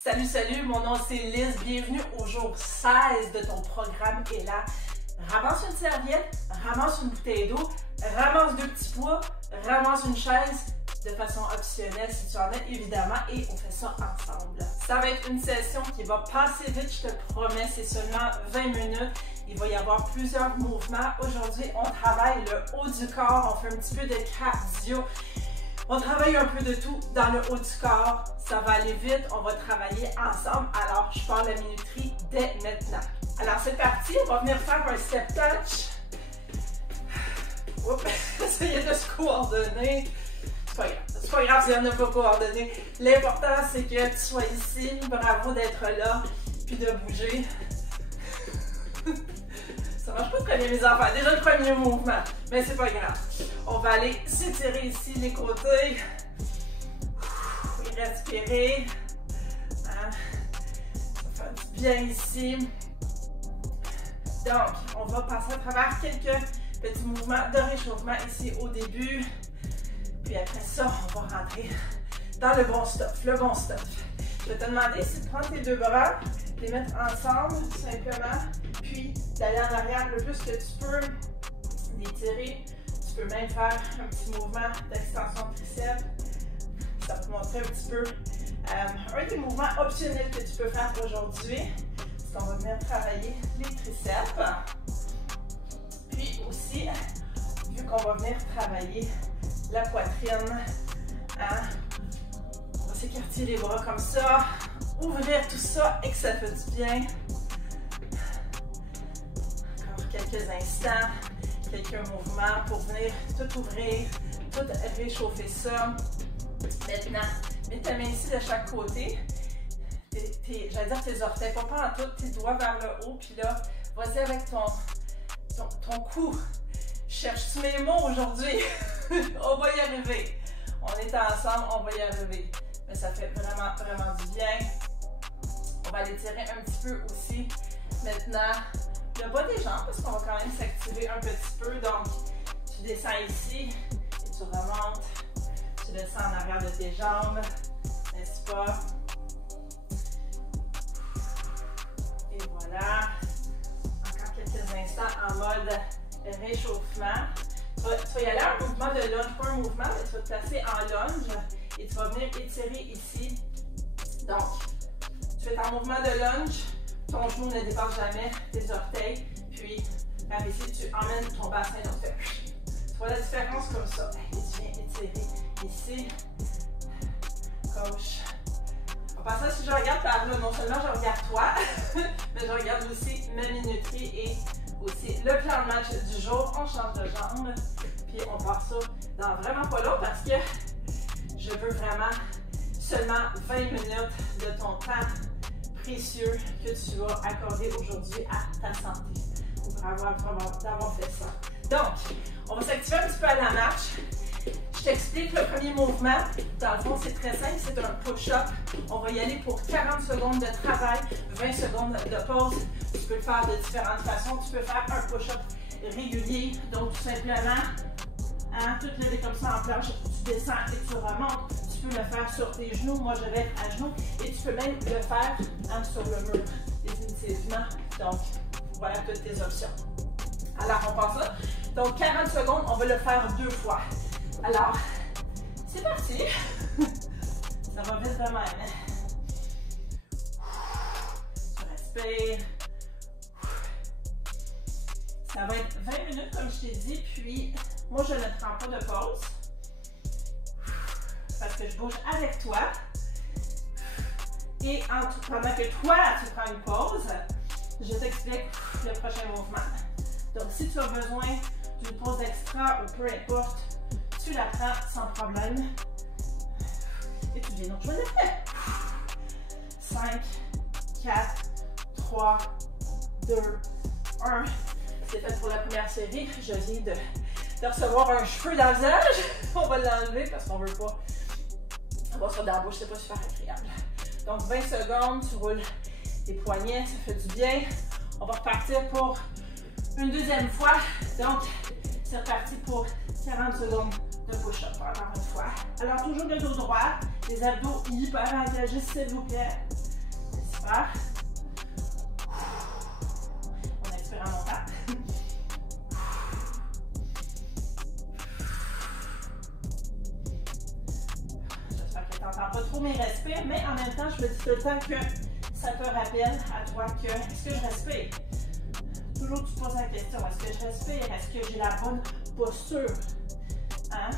Salut, salut, mon nom c'est Liz, bienvenue au jour 16 de ton programme ELA. Ramasse une serviette, ramasse une bouteille d'eau, ramasse deux petits pois, ramasse une chaise, de façon optionnelle si tu en as évidemment, et on fait ça ensemble. Ça va être une session qui va passer vite, je te promets, c'est seulement 20 minutes. Il va y avoir plusieurs mouvements. Aujourd'hui, on travaille le haut du corps, on fait un petit peu de cardio. On travaille un peu de tout dans le haut du corps. Ça va aller vite, on va travailler ensemble. Alors, je pars la minuterie dès maintenant. Alors, c'est parti, on va venir faire un step touch. Oups, essayez de se coordonner. C'est pas grave si on n'a pas coordonné. L'important, c'est que tu sois ici. Bravo d'être là, puis de bouger. Ça marche pas très bien, mes enfants. Déjà le premier mouvement, mais c'est pas grave. On va aller s'étirer ici, les côtés. Et respirer. Hein? Ça fait du bien ici. Donc, on va passer à travers quelques petits mouvements de réchauffement ici au début. Puis après ça, on va rentrer dans le bon stuff, le bon stuff. Je vais te demander si tu prends tes deux bras, les mettre ensemble simplement, puis d'aller en arrière le plus que tu peux, d'étirer. Tu peux même faire un petit mouvement d'extension de triceps. Ça va te montrer un petit peu un des mouvements optionnels que tu peux faire aujourd'hui. C'est qu'on va venir travailler les triceps. Puis aussi, vu qu'on va venir travailler la poitrine, hein? On va s'écarter les bras comme ça, ouvrir tout ça et que ça fait du bien. Encore quelques instants, quelques mouvements pour venir tout ouvrir, tout réchauffer ça. Maintenant, mets ta main ici de chaque côté. J'allais dire tes orteils, pas en tout, tes doigts vers le haut, puis là, vas-y avec ton cou. Cherche-tu mes mots aujourd'hui? On va y arriver. On est ensemble, on va y arriver. Mais ça fait vraiment, vraiment du bien. On va l'étirer un petit peu aussi. Maintenant, le bas des jambes, parce qu'on va quand même s'activer un petit peu. Donc, tu descends ici et tu remontes. Tu descends en arrière de tes jambes, n'est-ce pas? Et voilà. Encore quelques instants en mode réchauffement. Tu vas y aller à un mouvement de lunge, pas un mouvement, mais tu vas te placer en lunge et tu vas venir étirer ici. Donc, tu fais ton mouvement de lunge, ton genou ne dépasse jamais tes orteils, puis par ici, tu emmènes ton bassin. Donc, tu vois la différence comme ça. Et tu viens étirer ici, gauche. En passant, si je regarde par là, non seulement je regarde toi, mais je regarde aussi ma minuterie et aussi le plan de match du jour. On change de jambe, puis on part ça dans vraiment pas long parce que je veux vraiment seulement 20 minutes de ton temps précieux que tu vas accorder aujourd'hui à ta santé pour d'avoir fait ça. Donc, on va s'activer un petit peu à la marche. Je t'explique le premier mouvement. Dans le fond, c'est très simple, c'est un push-up. On va y aller pour 40 secondes de travail, 20 secondes de pause. Tu peux le faire de différentes façons. Tu peux faire un push-up régulier. Donc, tout simplement, hein, tout lever comme ça en planche, tu descends et tu remontes. Tu peux le faire sur tes genoux. Moi, je vais être à genoux. Et tu peux même le faire hein, sur le mur, définitivement. Donc, voilà toutes tes options. Alors, on passe ça. Donc, 40 secondes, on va le faire 2 fois. Alors, c'est parti. Ça va vite de même. Tu respires. Ça va être 20 minutes, comme je t'ai dit. Puis, moi, je ne prends pas de pause. Parce que je bouge avec toi. Et pendant que toi, tu prends une pause, je t'explique le prochain mouvement. Donc, si tu as besoin d'une pause extra ou peu importe, tu la prends sans problème. Et tu viens donc jouer le fait. 5, 4, 3, 2, 1. C'est fait pour la première série. Je viens de recevoir un cheveu dans le visage. On va l'enlever parce qu'on ne veut pas avoir ça dans la bouche. C'est pas super agréable. Donc 20 secondes, tu roules tes poignets, ça fait du bien. On va repartir pour une deuxième fois. Donc, c'est reparti pour 40 secondes de push-up encore une fois. Alors, toujours le dos droit, les abdos hyper engagés, s'il vous plaît. faire. On expire en montant. J'espère que tu n'entends pas trop mes respires, mais en même temps, je me dis tout le temps que ça te rappelle à toi que est-ce que je respire? Toujours tu te poses la question, est-ce que je respire? Est-ce que j'ai la bonne posture? Hein?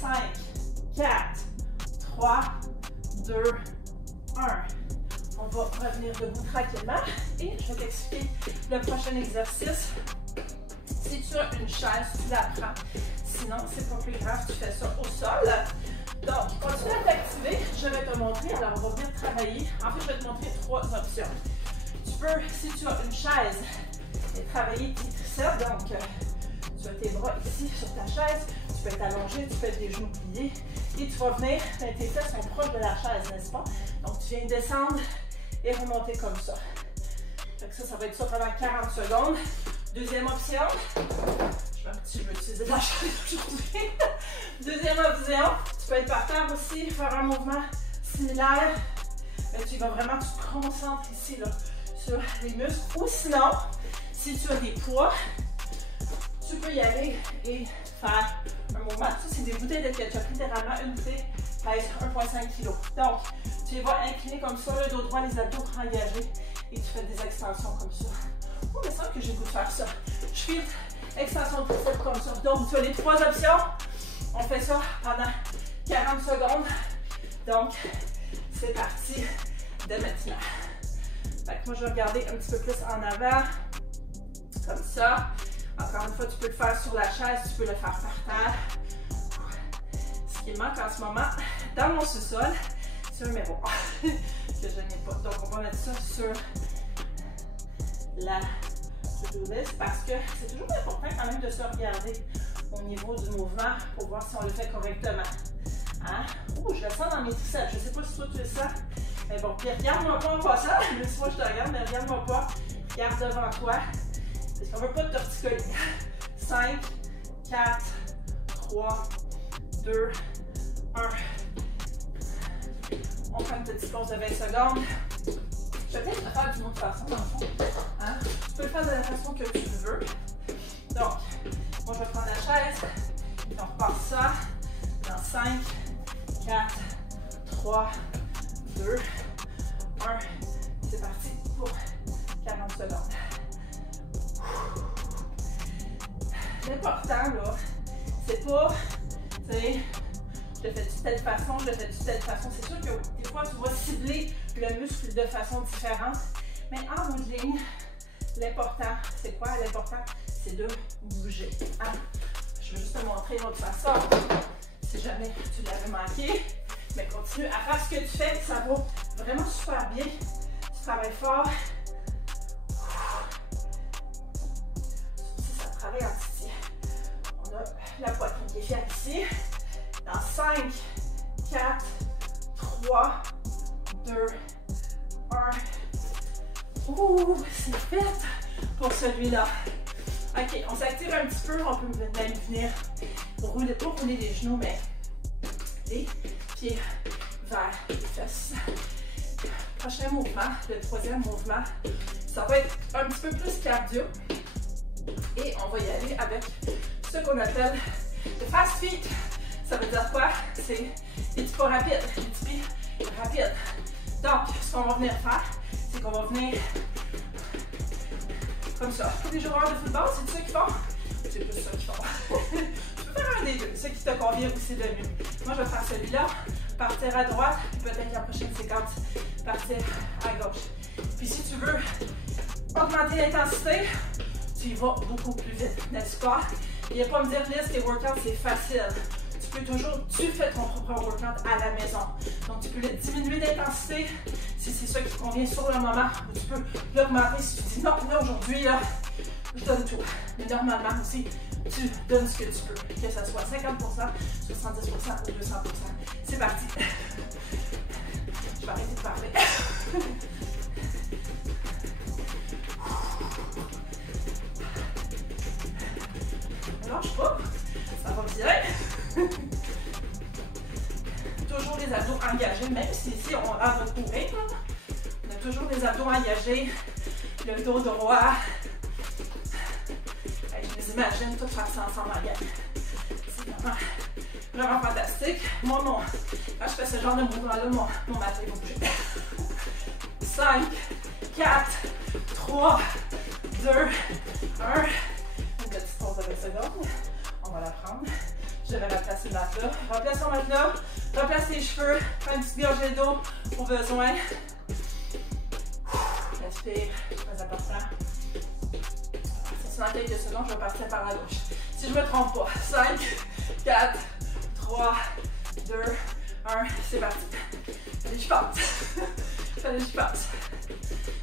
5, 4, 3, 2, 1. On va revenir debout tranquillement et je vais t'expliquer le prochain exercice. Si tu as une chaise, tu la prends. Sinon, c'est pas plus grave, tu fais ça au sol. Donc, continue à t'activer. Je vais te montrer. Alors, on va venir travailler. En fait, je vais te montrer 3 options. Tu peux, si tu as une chaise, travailler tes triceps. Donc, tu as tes bras ici sur ta chaise. Tu peux être allongé, tu peux être des genoux pliés. Et tu vas venir, tes fesses sont proches de la chaise, n'est-ce pas? Donc, tu viens descendre et remonter comme ça. Donc ça va être ça pendant 40 secondes. Deuxième option. Je vais utiliser la chaise aujourd'hui. Deuxième option, tu peux être par terre aussi, faire un mouvement similaire. Mais tu vas vraiment te concentrer ici là, sur les muscles. Ou sinon, si tu as des poids, tu peux y aller et faire un mouvement. Ça, c'est des bouteilles de ketchup. Littéralement, une bouteille pèse 1,5 kg. Donc, tu vas incliner comme ça, le dos droit, les abdos engagés et tu fais des extensions comme ça. Oh, il me semble que j'ai le goût de faire ça. Je file, extension de triceps comme ça. Donc, tu as les 3 options. On fait ça pendant 40 secondes. Donc, c'est parti de maintenant. Fait que moi, je vais regarder un petit peu plus en avant. Comme ça. Encore une fois, tu peux le faire sur la chaise, tu peux le faire par terre. Ce qui manque en ce moment, dans mon sous-sol, c'est un miroir que je n'ai pas. Donc, on va mettre ça sur la to-do list parce que c'est toujours important quand même de se regarder au niveau du mouvement pour voir si on le fait correctement. Hein? Oh, je le sens dans mes triceps. Je ne sais pas si toi tu le sens. Mais bon, puis regarde-moi pas en passant. Même si moi je te regarde, mais regarde-moi pas. Regarde devant toi. Parce qu'on ne veut pas te torticoler. 5, 4, 3, 2, 1. On fait une petite pause de 20 secondes. Je vais peut-être le faire d'une autre façon, dans le fond. Hein? Tu peux le faire de la façon que tu veux. Donc, moi je vais prendre la chaise. Et on repart ça dans 5, 4, 3, 2, 1. C'est parti pour 40 secondes. L'important, là, c'est pas, tu sais, je le fais de telle façon, je le fais de telle façon. C'est sûr que des fois, tu vas cibler le muscle de façon différente. Mais en bout de ligne, l'important, c'est quoi? L'important, c'est de bouger. Hein? Je vais juste te montrer une autre façon. Si jamais tu l'avais manqué, mais continue à faire ce que tu fais. Ça va vraiment super bien. Tu travailles fort. Ça travaille en titi. On a la poitrine qui est fière ici. Dans 5, 4, 3, 2, 1. Ouh, c'est fait pour celui-là. Ok, on s'active un petit peu. On peut même venir rouler, pas rouler les genoux, mais les pieds vers les fesses. Prochain mouvement, le troisième mouvement, ça va être un petit peu plus cardio. Et on va y aller avec ce qu'on appelle le fast feet. Ça veut dire quoi? C'est des petits pas rapides, des petits pieds rapides. Donc, ce qu'on va venir faire, c'est qu'on va venir comme ça. Pour les joueurs de football, c'est ça qu'ils font? C'est plus ça qu'ils font. Tu peux faire un des deux, ce qui te convient aussi de mieux. Moi, je vais faire celui-là, partir à droite, puis peut-être la prochaine séquence, partir à gauche. Puis si tu veux augmenter l'intensité, tu y vas beaucoup plus vite, n'est-ce pas? Il n'y a pas à me dire, Liz, tes workouts, c'est facile. Tu fais ton propre workout à la maison. Donc, tu peux le diminuer d'intensité si c'est ça qui te convient sur le moment. Ou tu peux l'augmenter si tu dis non, là aujourd'hui, là, je donne tout. Mais normalement aussi, tu donnes ce que tu peux. Que ce soit 50%, 70% ou 200%. C'est parti. Je vais arrêter de parler. Ne lâche pas. Ça va bien. Toujours les abdos engagés, même si ici on a de courir. On a toujours les abdos engagés, le dos droit. Je les imagine toutes faire ça ensemble en gang. C'est vraiment fantastique. Moi, quand je fais ce genre de mouvement-là, mon matin va bouger. 5, 4, 3, 2, 1. Une petite pause de 20 secondes. On va la prendre. Je vais replacer le matelas. Replace ton matelas. Replace tes cheveux. Prends une petite gorgée d'eau au besoin. Respire. Très important. C'est dans quelques secondes, je vais partir par la gauche. Si je ne me trompe pas. 5, 4, 3, 2, 1. C'est parti. Allez, je passe. Allez, je passe.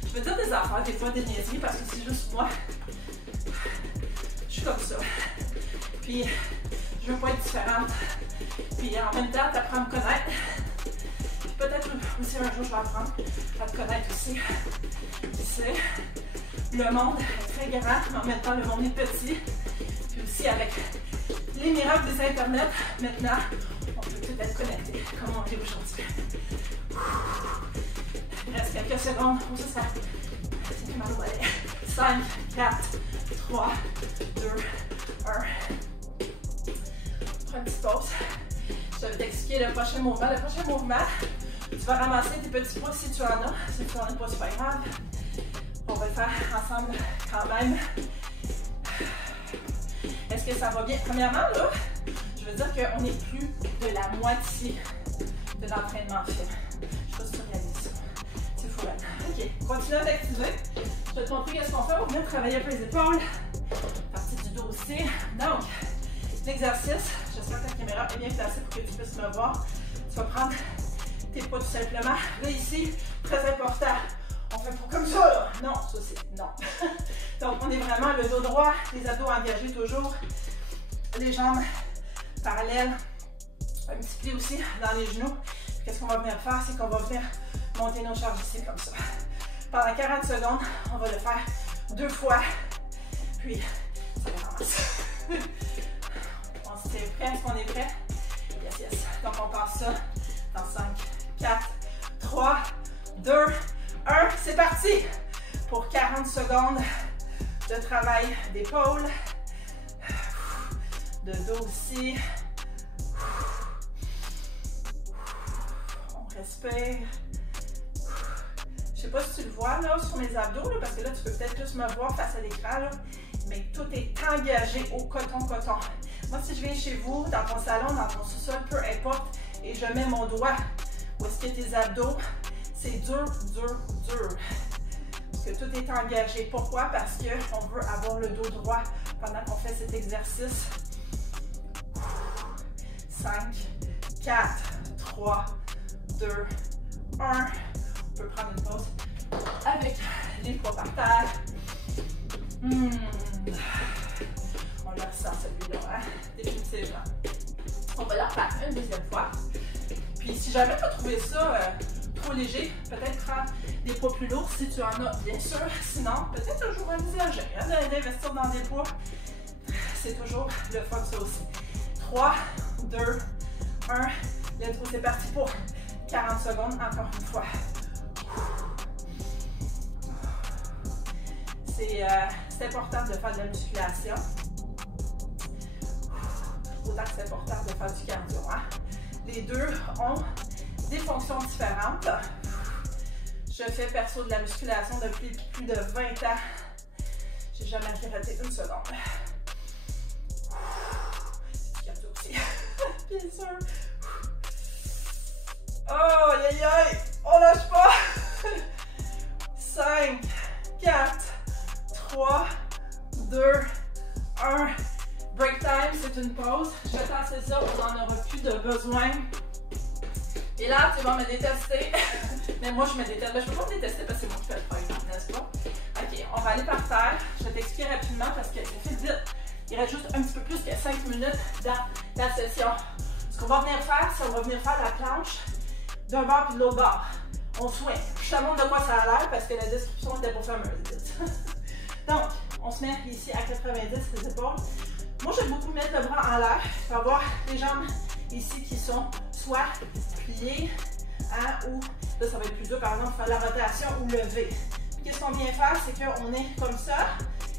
Je vais dire des affaires, des fois des niaiseries, parce que c'est juste moi. Je suis comme ça. Puis, je veux pas être différente. Puis, en même temps, tu apprends à me connaître. Puis, peut-être aussi un jour, je vais apprendre à te connaître aussi. Tu sais, le monde est très grand, mais en même temps, le monde est petit. Puis aussi, avec les miracles des Internet, maintenant, on peut tout être connecté, comme on est aujourd'hui. Il reste quelques secondes. Oh, ça fait mal au mollet. 5, 4, 3, 2, 1. Prends une petite pause. Je vais t'expliquer le prochain mouvement. Le prochain mouvement, tu vas ramasser tes petits poids si tu en as. Si tu n'en as pas, c'est pas grave. On va le faire ensemble quand même. Est-ce que ça va bien? Premièrement, là, je veux dire qu'on n'est plus de la moitié de l'entraînement fait. Je ne sais pas si tu réalises ça. C'est fou, là. OK, continue à t'activer. Je vais te montrer ce qu'on fait. On va venir travailler un peu les épaules. Partie du dos aussi. Donc, l'exercice, j'espère que ta caméra est bien placée pour que tu puisses me voir. Tu vas prendre tes poids tout simplement. Là, ici, très important. On fait pas comme ça, là. Non, ça c'est non. Donc, on est vraiment le dos droit, les abdos engagés toujours. Les jambes parallèles. Un petit pli aussi dans les genoux. Qu'est-ce qu'on va venir faire? C'est qu'on va venir monter nos charges ici comme ça. Pendant 40 secondes, on va le faire 2 fois. Puis, ça va ramasser. On se tient prêt? Est-ce qu'on est prêt? Yes, yes. Donc, on passe ça dans 5, 4, 3, 2, 1. C'est parti! Pour 40 secondes de travail d'épaule. De dos aussi. On respire. Je sais pas si tu le vois là sur mes abdos, là, parce que là tu peux peut-être juste me voir face à l'écran, là, mais tout est engagé au coton. Moi, si je viens chez vous, dans ton salon, dans ton sous-sol, peu importe, et je mets mon doigt où est-ce que tes abdos, c'est dur. Parce que tout est engagé. Pourquoi? Parce qu'on veut avoir le dos droit pendant qu'on fait cet exercice. 5, 4, 3, 2, 1. On peut prendre une pause avec les poids par terre. On le ressent celui-là, hein? Définitivement. On va le refaire une deuxième fois. Puis si jamais tu as trouvé ça trop léger, peut-être prends des poids plus lourds si tu en as, bien sûr. Sinon, peut-être toujours envisager d'investir dans des poids. C'est toujours le fun, ça aussi. 3, 2, 1. Let's go, c'est parti pour 40 secondes, encore une fois. C'est important de faire de la musculation. Autant que c'est important de faire du cardio. Hein? Les deux ont des fonctions différentes. Je fais perso de la musculation depuis plus de 20 ans. J'ai jamais arrêté une seconde. Du cardio aussi. Bien sûr. Oh, aïe aïe! On lâche pas! 5, 4, 3, 2, 1. Break time, c'est une pause. Je vais tasser ça, on n'en aura plus de besoin. Et là, tu vas me détester. Mais moi, je me déteste. Ben, je ne peux pas me détester parce que c'est moi qui fais le programme, n'est-ce pas? Ok, on va aller par terre. Je vais t'expliquer rapidement parce que ça fait vite. Il reste juste un petit peu plus que 5 minutes dans la session. Ce qu'on va venir faire, c'est qu'on va venir faire la planche d'un bord puis de l'autre bord. On swing. Je te montre de quoi ça a l'air parce que la description était pour faire un Donc, on se met ici à 90 les épaules. Moi, j'aime beaucoup mettre le bras en l'air. Tu vas avoir les jambes ici qui sont soit pliées Hein? Ou là, ça va être plus dur, par exemple, faire la rotation ou lever. Qu'est-ce qu'on vient faire? C'est qu'on est comme ça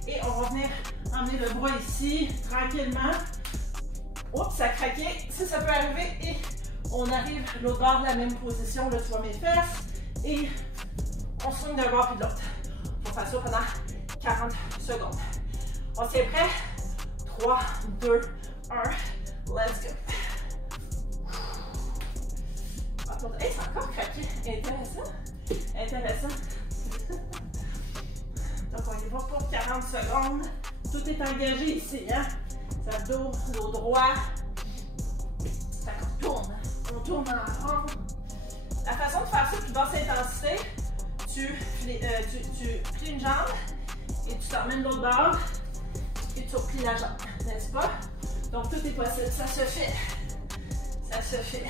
et on va venir emmener le bras ici, tranquillement. Oups, ça a craqué. Ça peut arriver et on arrive l'autre bord de la même position. Là, tu vois mes fesses et on swing d'un bord puis de l'autre. On va faire ça pendant 40 secondes. On s'est prêt? 3, 2, 1, let's go. Hey, c'est encore craqué. Intéressant. Intéressant. Donc, on y va pour 40 secondes. Tout est engagé ici, hein? Ça dos, dos droit. Ça tourne. On tourne en rond. La façon de faire ça, plus basse intensité, tu plies une jambe et tu t'emmènes l'autre bord et tu replies la jambe, n'est-ce pas? Donc, tout est possible. Ça se fait. Ça se fait.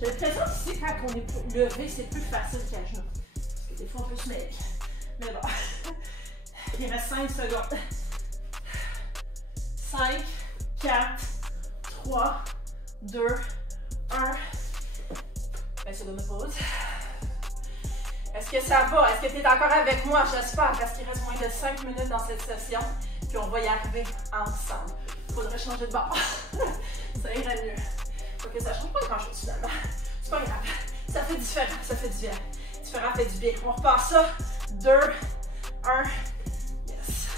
J'ai l'impression qu'ici, quand on est plus levé, c'est plus facile qu'à genoux. Parce que des fois, on peut se mêler. Mais bon. Il reste 5 secondes. 5, 4, 3, 2, 1. Ben, c'est de ma pause. Est-ce que ça va? Est-ce que tu es encore avec moi? J'espère, parce qu'il reste moins de 5 minutes dans cette session. Puis on va y arriver ensemble. Il faudrait changer de bord. Ça irait mieux. Ok, ça change pas grand-chose finalement. C'est pas grave. Ça fait différent. Ça fait du bien. Différent fait du bien. On repart ça. 2, 1. Yes.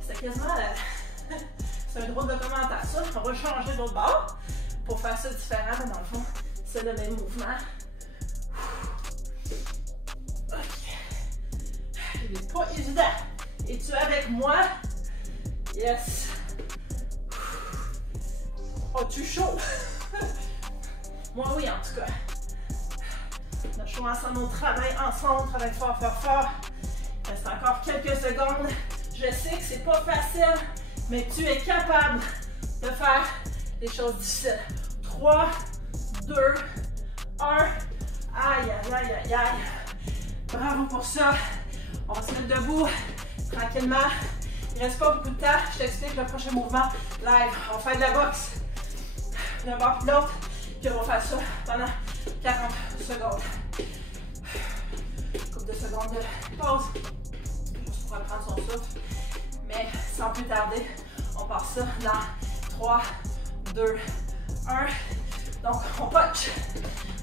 C'était quasiment... c'est un drôle de commentaire. Ça, on va changer d'autre bord pour faire ça différent. Mais dans le fond, c'est le même mouvement. Ok. Il n'est pas évident. Es-tu avec moi? Yes. As-tu chaud? Moi, oui, en tout cas. On a chaud ensemble, on travaille ensemble, on travaille fort, fort, fort. Il reste encore quelques secondes. Je sais que c'est pas facile, mais tu es capable de faire des choses difficiles. 3, 2, 1. Aïe, aïe, aïe, aïe, aïe. Bravo pour ça. On va se mettre debout, tranquillement. Il ne reste pas beaucoup de temps. Je t'explique le prochain mouvement live. On fait de la boxe. D'un bord puis de l'autre. Puis on va faire ça pendant 40 secondes. Couple de secondes de pause. Juste pour reprendre son souffle. Mais sans plus tarder, on part ça dans 3, 2, 1. Donc on punch.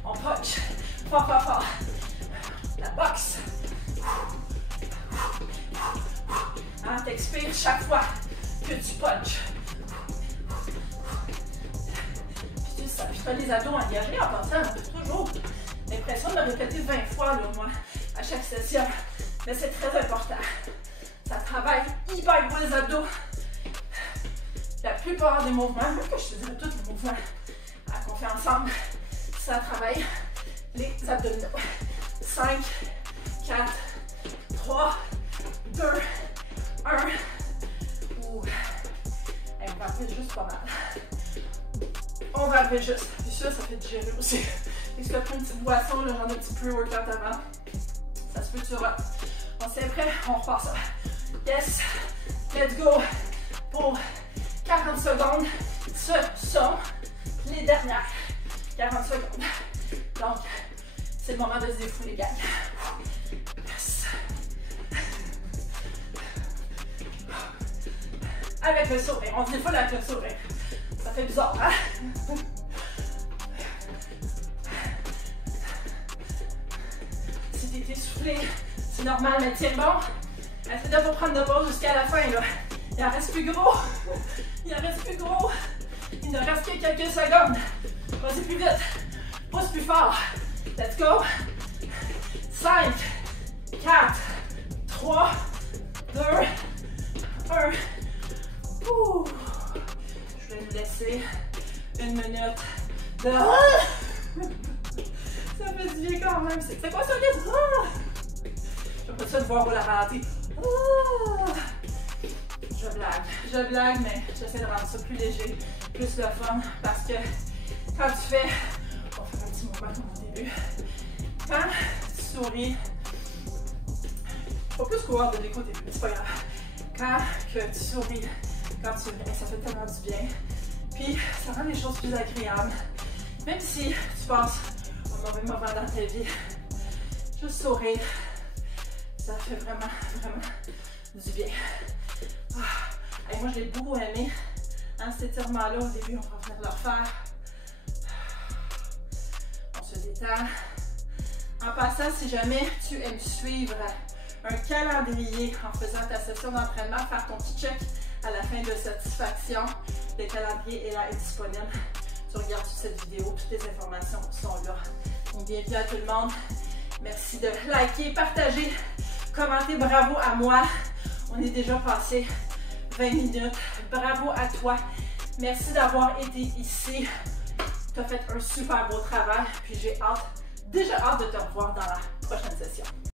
On punch. Fort, fort, fort. La boxe. Hein, t'expires chaque fois que tu punches. Puis tu as les abdos engagés en passant, toujours l'impression de le répéter 20 fois, là, moi, à chaque session. Mais c'est très important. Ça travaille hyper gros les abdos. La plupart des mouvements, même que je te dirais tous les mouvements qu'on fait ensemble, ça travaille les abdominaux. 5, 4, 3, 2, 1. Ouh. On va appeler juste pas mal. On va appeler juste. Puis ça fait digérer aussi. Et si tu as pris une petite boisson, j'en ai un petit peu workout avant. Ça se peut que tu vas. On s'est prêt, on repart ça. Yes, let's go. Pour 40 secondes, ce sont les dernières 40 secondes. Donc, c'est le moment de se défouler, gang. Yes. Avec le sourire, on se défoule avec le sourire. Ça fait bizarre, hein? Si t'es essoufflé, c'est normal, mais tiens bon. Essaye de pas prendre de pause jusqu'à la fin, là. Il en reste plus gros. Il en reste plus gros. Il ne reste que quelques secondes. Vas-y plus vite. Pousse plus fort. Let's go. 5, 4, 3, 2, 1. Ouh. Je vais vous laisser une minute de... Ça fait du bien quand même. C'est quoi ce rythme? J'aimerais ça de voir vous la rater. Je blague, mais j'essaie de rendre ça plus léger, plus le fun, parce que quand tu fais... On va faire un petit mouvement comme au début. Quand tu souris, faut plus courir de l'écoute, c'est pas grave. Quand que tu souris, quand tu ris, ça fait tellement du bien. Puis ça rend les choses plus agréables. Même si tu passes un mauvais moment dans ta vie. Juste sourire. Ça fait vraiment, vraiment du bien. Et moi, je l'ai beaucoup aimé. Hein, cet étirement-là, au début, on va venir le faire. On se détend. En passant, si jamais tu aimes suivre un calendrier en faisant ta session d'entraînement, faire ton petit check à la fin de satisfaction, le calendrier est là, est disponible. Tu regardes toute cette vidéo, toutes les informations sont là. Donc, bienvenue à tout le monde. Merci de liker, partager, commenter. Bravo à moi. On est déjà passé 20 minutes. Bravo à toi. Merci d'avoir été ici. Tu as fait un super beau travail. Puis j'ai déjà hâte de te revoir dans la prochaine session.